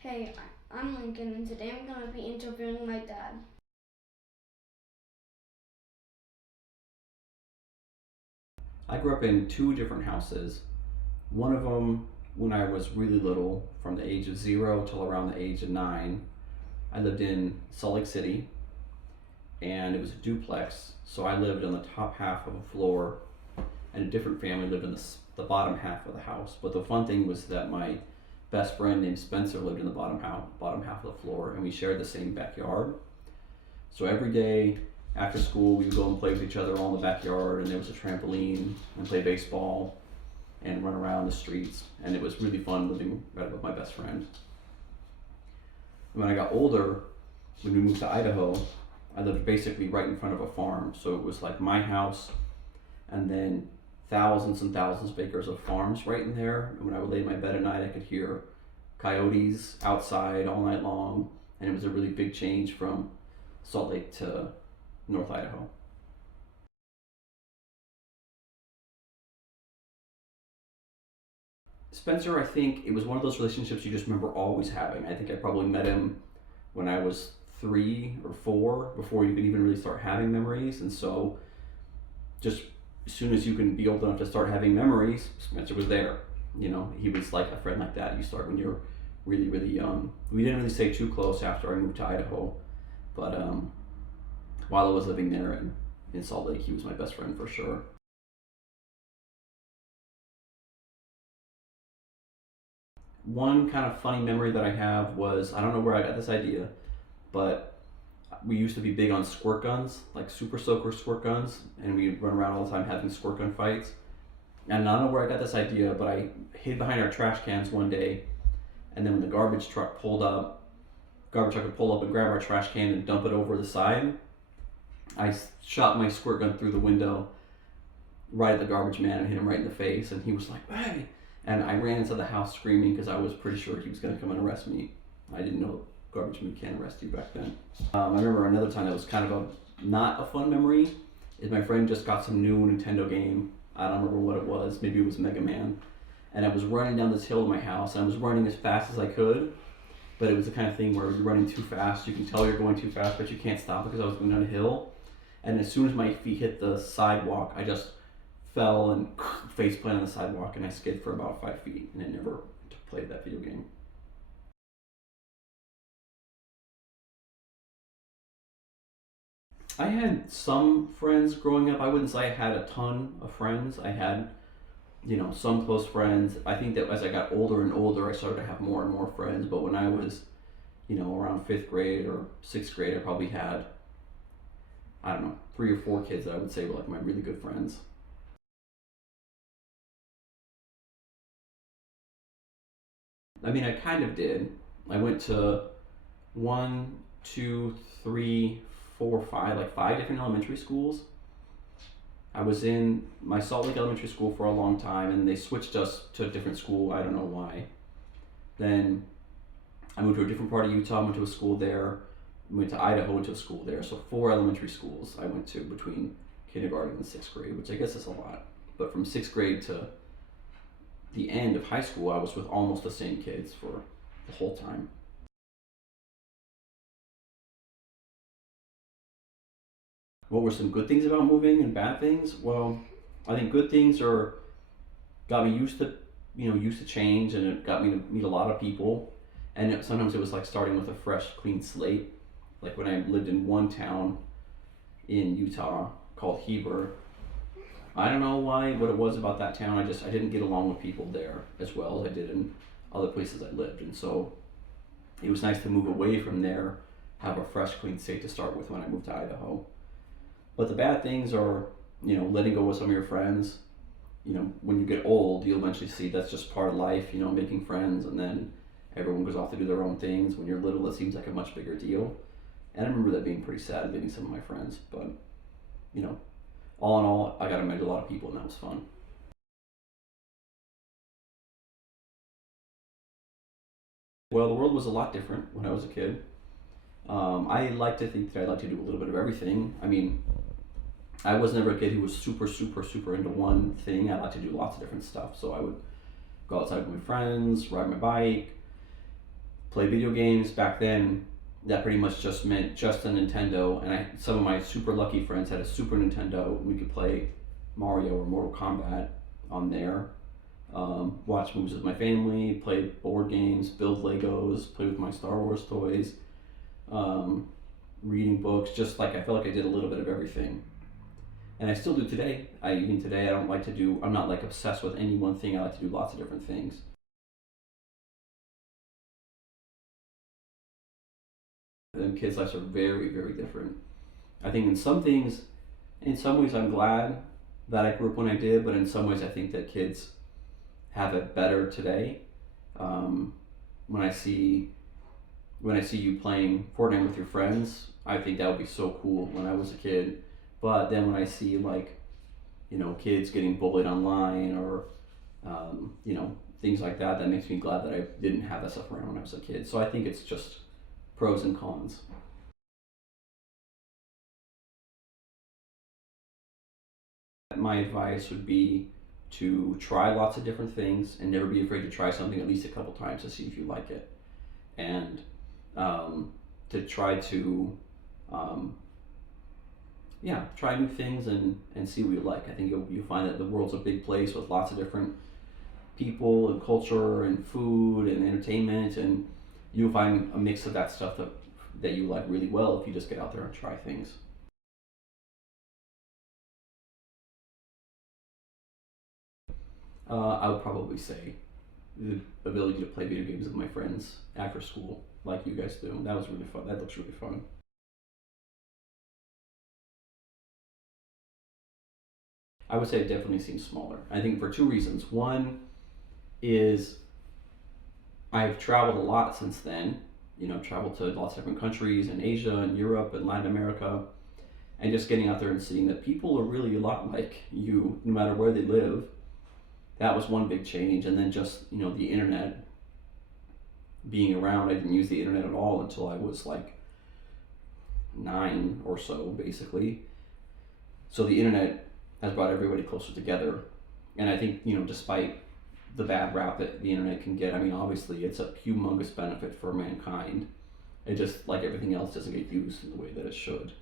Hey, I'm Lincoln, and today I'm going to be interviewing my dad. I grew up in two different houses. One of them, when I was really little, from the age of 0 till around the age of 9, I lived in Salt Lake City, and it was a duplex. So I lived on the top half of a floor, and a different family lived in the bottom half of the house. But the fun thing was that my best friend named Spencer lived in the bottom half of the floor, and we shared the same backyard. So every day after school, we would go and play with each other all in the backyard, and there was a trampoline, and play baseball and run around the streets. And it was really fun living right with my best friend. And when I got older, when we moved to Idaho, I lived basically right in front of a farm. So it was like my house, and then thousands and thousands of acres of farms right in there. And when I would lay in my bed at night, I could hear coyotes outside all night long. And it was a really big change from Salt Lake to North Idaho. Spencer, I think it was one of those relationships you just remember always having. I think I probably met him when I was 3 or 4, before you could even really start having memories. And so, just as soon as you can be old enough to start having memories, Spencer was there. You know, he was like a friend like that. You start when you're really, really young. We didn't really stay too close after I moved to Idaho, but while I was living there in Salt Lake, he was my best friend for sure. One kind of funny memory that I have was, I don't know where I got this idea, but we used to be big on squirt guns, like super soaker squirt guns, and we'd run around all the time having squirt gun fights. And I don't know where I got this idea, but I hid behind our trash cans one day, and then when the garbage truck would pull up and grab our trash can and dump it over the side. I shot my squirt gun through the window right at the garbage man and hit him right in the face, and he was like, "Hey!" And I ran into the house screaming because I was pretty sure he was going to come and arrest me. I didn't know garbage men can't arrest you back then. I remember another time that was kind of not a fun memory. Is my friend just got some new Nintendo game. I don't remember what it was. Maybe it was Mega Man. And I was running down this hill to my house. And I was running as fast as I could, but it was the kind of thing where you're running too fast. You can tell you're going too fast, but you can't stop because I was going down a hill. And as soon as my feet hit the sidewalk, I just fell and face planted on the sidewalk, and I skid for about 5 feet, and I never played that video game. I had some friends growing up. I wouldn't say I had a ton of friends. I had, some close friends. I think that as I got older and older, I started to have more and more friends. But when I was, around fifth grade or sixth grade, I probably had, I don't know, 3 or 4 kids that I would say were like my really good friends. I mean, I kind of did. I went to one, two, three, four, five, like 5 different elementary schools. I was in my Salt Lake Elementary School for a long time, and they switched us to a different school. I don't know why. Then I moved to a different part of Utah, went to a school there, went to Idaho, went to a school there. So 4 elementary schools I went to between kindergarten and sixth grade, which I guess is a lot. But from sixth grade to the end of high school, I was with almost the same kids for the whole time. What were some good things about moving and bad things? Well, I think good things are got me used to change, and it got me to meet a lot of people. And sometimes it was like starting with a fresh, clean slate. Like when I lived in one town in Utah called Heber. I don't know what it was about that town. I didn't get along with people there as well as I did in other places I lived, and so it was nice to move away from there, have a fresh, clean slate to start with when I moved to Idaho. But the bad things are, letting go with some of your friends. When you get old, you'll eventually see that's just part of life, making friends, and then everyone goes off to do their own things. When you're little, it seems like a much bigger deal. And I remember that being pretty sad, leaving some of my friends. But, you know, all in all, I got to meet a lot of people, and that was fun. Well, the world was a lot different when I was a kid. I like to think that I like to do a little bit of everything. I mean, I was never a kid who was super, super, super into one thing. I like to do lots of different stuff. So I would go outside with my friends, ride my bike, play video games. Back then, that pretty much just meant just a Nintendo, and some of my super lucky friends had a Super Nintendo. We could play Mario or Mortal Kombat on there. Watch movies with my family, play board games, build Legos, play with my Star Wars toys, reading books. Just like I felt like I did a little bit of everything, and I still do today. Even today, I'm not like obsessed with any one thing. I like to do lots of different things. And kids' lives are very, very different. I think in some ways, I'm glad that I grew up when I did, but in some ways, I think that kids have it better today. When I see you playing Fortnite with your friends, I think that would be so cool when I was a kid. But then when I see kids getting bullied online or things like that, that makes me glad that I didn't have that stuff around when I was a kid. So I think it's just pros and cons. My advice would be to try lots of different things and never be afraid to try something at least a couple times to see if you like it, and to try to try new things and see what you like. I think you'll find that the world's a big place with lots of different people and culture and food and entertainment, and you'll find a mix of that stuff that you like really well if you just get out there and try things. I would probably say the ability to play video games with my friends after school, like you guys do. That was really fun. That looks really fun. I would say it definitely seems smaller. I think for two reasons. One is I've traveled a lot since then. I've traveled to lots of different countries in Asia and Europe and Latin America, and just getting out there and seeing that people are really a lot like you, no matter where they live. That was one big change. And then just the internet being around. I didn't use the internet at all until I was like 9 or so, basically. So the internet has brought everybody closer together, and I think despite the bad rap that the internet can get, I mean, obviously it's a humongous benefit for mankind. It just, like everything else, doesn't get used in the way that it should.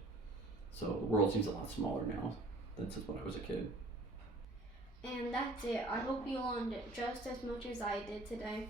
So the world seems a lot smaller now than since when I was a kid. And that's it. I hope you learned just as much as I did today.